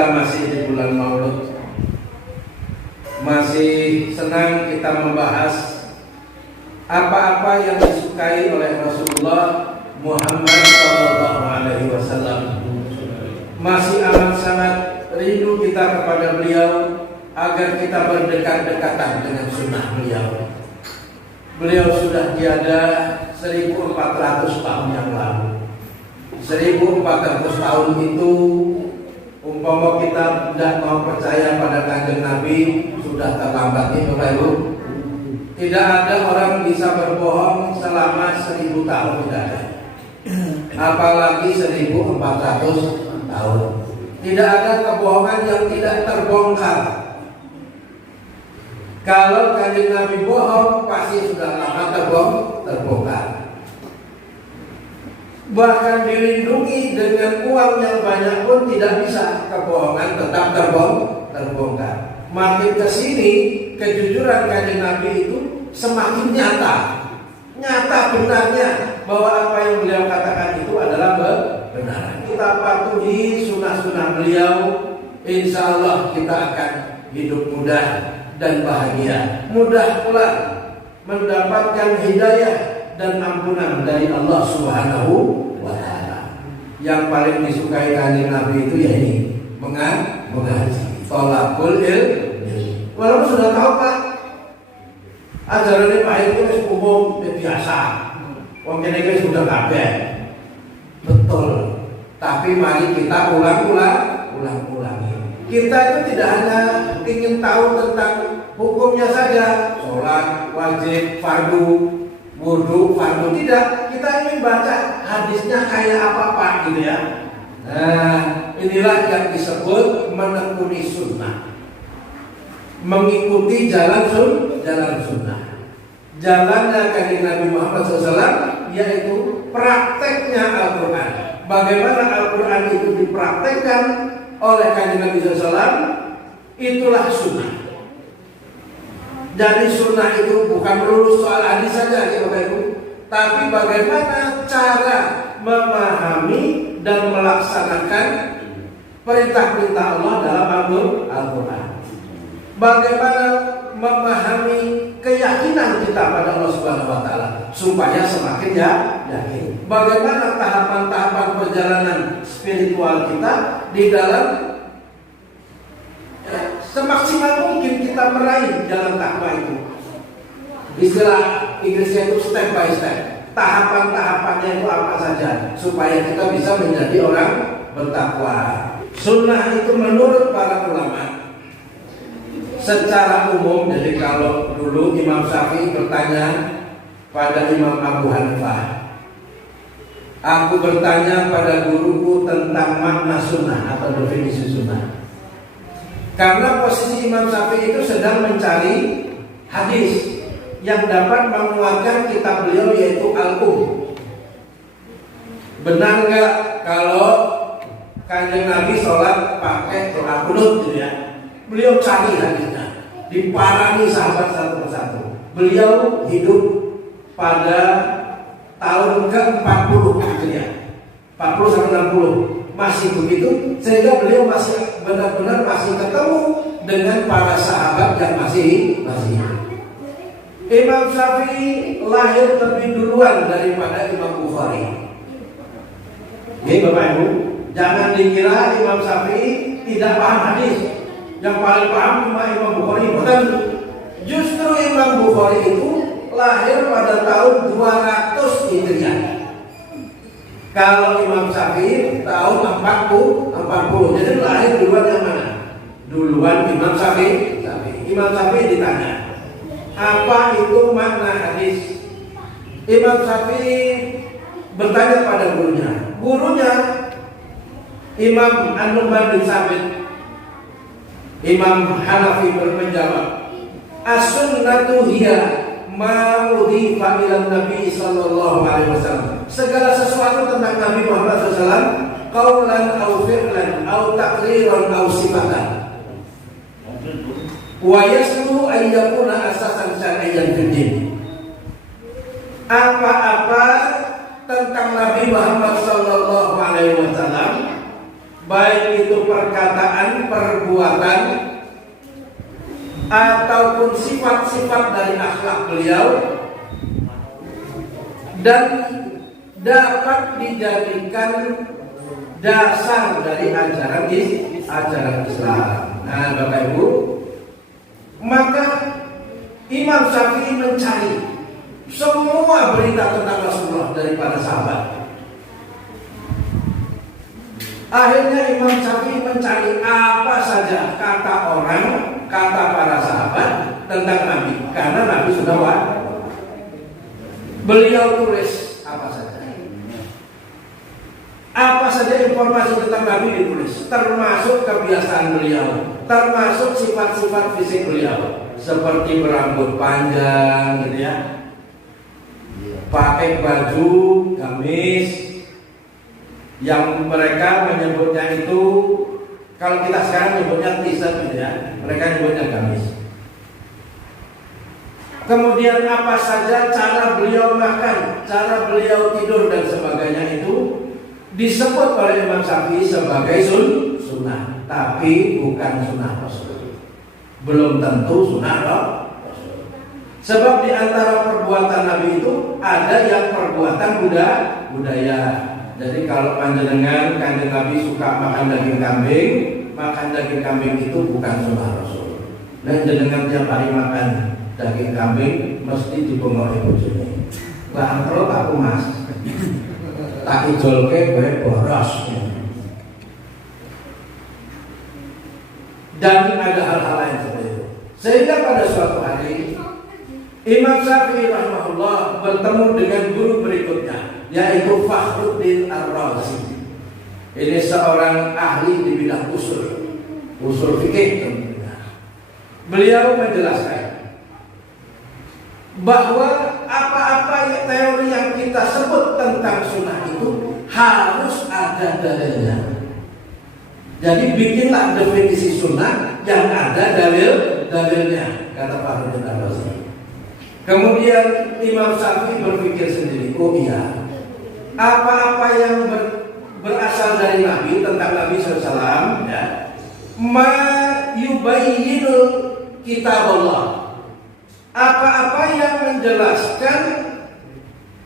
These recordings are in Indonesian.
Kita masih di bulan Maulud. Masih senang kita membahas apa-apa yang disukai oleh Rasulullah Muhammad SAW. Masih amat sangat rindu kita kepada beliau agar kita berdekat-dekatan dengan sunnah beliau. Beliau sudah tiada 1400 tahun yang lalu. 1400 tahun itu, umpama kita tidak mau percaya pada kanjeng Nabi, sudah terlambat itu Bapak Ibu. Tidak ada orang bisa berbohong selama 1000 tahun, tidak ada. Apalagi 1400 tahun. Tidak ada kebohongan yang tidak terbongkar. Kalau kanjeng Nabi bohong, pasti sudah lama terbongkar. Bahkan dilindungi dengan uang yang banyak pun tidak bisa, kebohongan tetap terbongkar. Makin kesini kejujuran kanjeng Nabi itu semakin nyata benarnya bahwa apa yang beliau katakan itu adalah benar. Kita patuhi sunnah-sunnah beliau, insya Allah kita akan hidup mudah dan bahagia. Mudah pula mendapatkan hidayah dan ampunan dari Allah Subhanahu wa Ta'ala. Yang paling disukai kanjeng Nabi itu ya ini, mengaji, thalabul ilmi. Walaupun sudah tahu Pak, ajaran Pak itu umum biasa. Wong kene sudah kabeh. Betul. Tapi mari kita ulang-ulangi. Kita itu tidak hanya ingin tahu tentang hukumnya saja, sholat wajib, fardu, wudu, fardu, tidak. Kita ingin baca hadisnya kayak apa Pak gitu ya. Nah, inilah yang disebut menekuni sunnah, mengikuti jalan sunnah. Jalannya kanjeng Nabi Muhammad SAW yaitu prakteknya Al-Quran. Bagaimana Al-Quran itu dipraktekkan oleh kanjeng Nabi SAW, itulah sunnah. Jadi sunnah itu bukan melulu soal hadis saja ya Bapak Ibu, tapi bagaimana cara memahami dan melaksanakan perintah-perintah Allah dalam Al-Quran. Bagaimana memahami keyakinan kita pada Allah Subhanahu wa Ta'ala supaya semakin yakin. Bagaimana tahapan-tahapan perjalanan spiritual kita di dalam semaksimal mungkin kita meraih jalan takwa itu. Istilah Inggrisnya itu step by step. Tahapan-tahapannya itu apa saja supaya kita bisa menjadi orang bertakwa. Sunnah itu menurut para ulama secara umum, jadi kalau dulu Imam Syafi'i bertanya pada Imam Abu Hanifah, aku bertanya pada guruku tentang makna sunnah atau definisi sunnah. Karena posisi Imam Syafi'i itu sedang mencari hadis yang dapat menguatkan kitab beliau yaitu Al-Um. Benar nggak kalau kanjeng Nabi sholat pakai doa kunut gitu ya? Beliau cari hadisnya, diparani sahabat satu persatu. Beliau hidup pada tahun ke-40 Hijriah, 40 sampai 60 masih begitu, sehingga beliau masih benar-benar masih ketemu dengan para sahabat yang masih. Imam Syafi'i lahir lebih duluan daripada Imam Bukhari. Ini Bapak Ibu, jangan dikira Imam Syafi'i tidak paham hadis. Yang paling paham cuma Imam Bukhari. Bukan, justru Imam Bukhari itu lahir pada tahun 200 Hijriah. Kalau Imam Syafi'i tahun 40. Jadi lahir duluan yang mana? Duluan Imam Syafi'i. Imam Syafi'i ditanya, apa itu makna hadis? Imam Syafi'i bertanya pada gurunya. Gurunya Imam An-Nu'man bin Sabit, Imam Hanafi menjawab, as-sunnatu hiya ma udhifa ila Nabi sallallahu alaihi wasallam. Segala sesuatu tentang Nabi Muhammad SAW, qaulan aw fi'lan aw taqriran aw sifatan. Wa yaslu an yakuna asasan syar'iyyan fid din. Apa-apa tentang Nabi Muhammad sallallahu alaihi wasallam baik itu perkataan, perbuatan, ataupun sifat-sifat dari akhlak beliau, dan dapat dijadikan dasar dari ajaran Islam. Nah, Bapak Ibu, maka Imam Syafi'i mencari semua berita tentang Rasulullah dari para sahabat. Akhirnya Imam Syafi'i mencari apa saja kata orang, kata para sahabat tentang Nabi, karena Nabi sudah wafat. Beliau tulis apa saja informasi tentang Nabi ditulis, termasuk kebiasaan beliau, termasuk sifat-sifat fisik beliau, seperti berambut panjang, gitu ya, pakai baju gamis, yang mereka menyebutnya itu, kalau kita sekarang menyebutnya t-shirt, gitu ya, mereka menyebutnya gamis. Kemudian apa saja cara beliau makan, cara beliau tidur dan sebagainya itu disebut oleh Imam Syafi'i sebagai sunnah, tapi bukan sunnah Rasul. Belum tentu sunnah Rasul. Sebab di antara perbuatan Nabi itu ada yang perbuatan budaya. Jadi kalau panjenengan kanjeng Nabi suka makan daging kambing itu bukan sunnah Rasul. Dan jenengan tiap hari makan daging kambing mesti dibongkar bojone. Lah terus aku Mas. Tak ijolke bae boros. Dan ada hal-hal lain seperti itu. Sehingga pada suatu hari Imam Syafi'i rahimahullah bertemu dengan guru berikutnya, yaitu Fakhruddin Ar-Razi. Ini seorang ahli di bidang usul fikih tentunya. Beliau menjelaskan bahwa apa-apa teori yang kita sebut tentang sunnah itu harus ada dalilnya. Jadi bikinlah definisi sunnah yang ada dalilnya, kata Fakhruddin Ar-Razi. Kemudian Imam Syafi'i berpikir sendiri, oh iya, apa-apa yang berasal dari Nabi, tentang Nabi SAW, ya, ma yubayyinul kitab Allah, apa-apa yang menjelaskan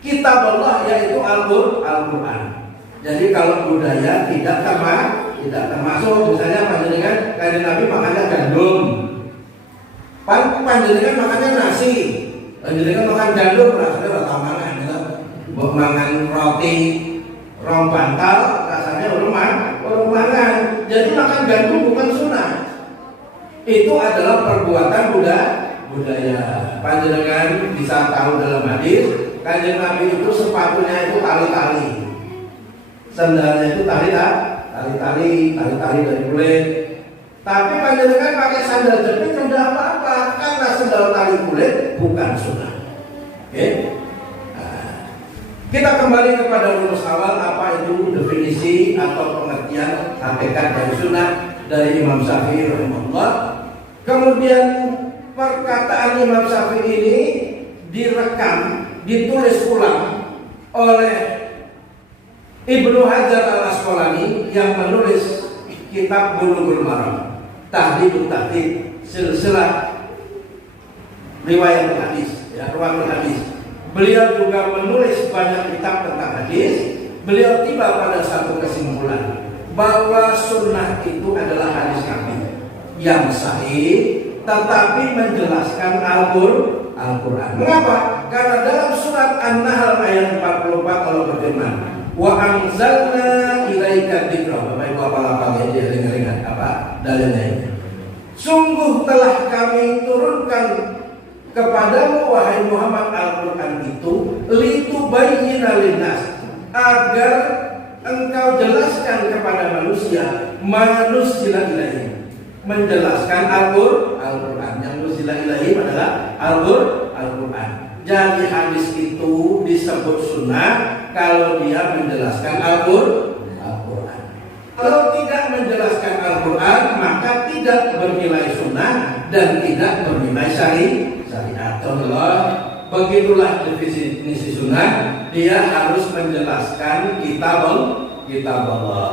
kitab Allah, yaitu Al-Quran. Jadi kalau budaya tidak termasuk, misalnya panjenengan kanjeng Nabi makannya gandum, panjenengan makannya nasi, panjenengan makan gandum, rasanya rata mangan, ya. Mbok mangan roti rong bantal, rasanya urung mangan. Jadi makan gandum bukan sunnah. Itu adalah perbuatan budaya. Panjenengan bisa tahu dalam hadis, kanjeng Nabi itu sepatunya itu tali-tali, sandalnya itu tali-tali dari kulit. Tapi panjenengan pakai sandal jepit tidak apa-apa, karena sandal tali kulit bukan sunnah. Oke? Nah, kita kembali kepada rumus awal, apa itu definisi atau pengertian hakikat dari sunnah dari Imam Syafi'i rahimahullah. Kemudian perkataan Imam Syafi'i ini direkam, ditulis ulang oleh Ibnu Hajar Al-Asqalani yang menulis kitab Bulughul Maram, Tahdhibut Tahdhib, silsilah riwayat hadis, ya, riwayat hadis. Beliau juga menulis banyak kitab tentang hadis. Beliau tiba pada satu kesimpulan bahwa sunnah itu adalah hadis Nabi yang sahih, tetapi menjelaskan Al-Quran. Mengapa? Karena dalam surat An-Nahl ayat 44 Allah berfirman, wa anzalna ilaika dzikra. Bapak Ibu apa ya, ringan-ringan apa dalilnya ini? Sungguh telah kami turunkan kepadamu wahai Muhammad Al-Quran itu litubayyina linnas, agar engkau jelaskan kepada manusia manusila ilaihim, menjelaskan Al-Quran. Yang nusila ilaihim adalah Al-Quran. Jadi hadis itu disebut sunnah kalau dia menjelaskan Al-Quran. Kalau tidak menjelaskan Al-Quran, maka tidak bernilai sunnah dan tidak bernilai syariat. Contoh, begitulah definisi sunnah. Dia harus menjelaskan kitab Allah.